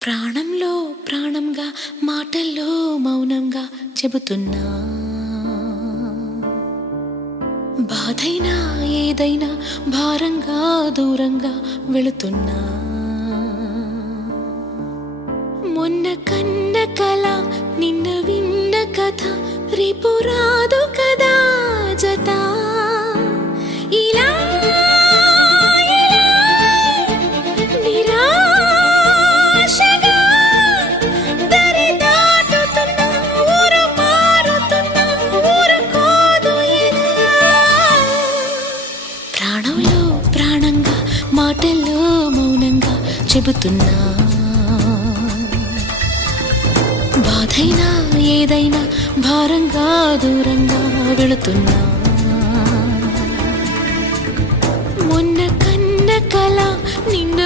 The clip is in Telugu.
ప్రాణంలో ప్రాణంగా మాటల్లో మౌనంగా చెబుతున్నా, బాధైనా ఏదైనా భారంగా దూరంగా వెళుతున్నా. మొన్న కన్న కల నిన్న విన్న కథ రేపు రాదు కదా జత. ఇలా నిరాశగా దరి దాటుతున్నా, ఊరు మారుతున్నా, ఊరుకోదు ఇదా. ప్రాణంలో ప్రాణంగా మాటల్లో మౌనంగా చెబుతున్నా, బాధైనా ఏదైనా భారంగా దూరంగా వెళుతున్నా. మొన్న కన్న కల నిన్న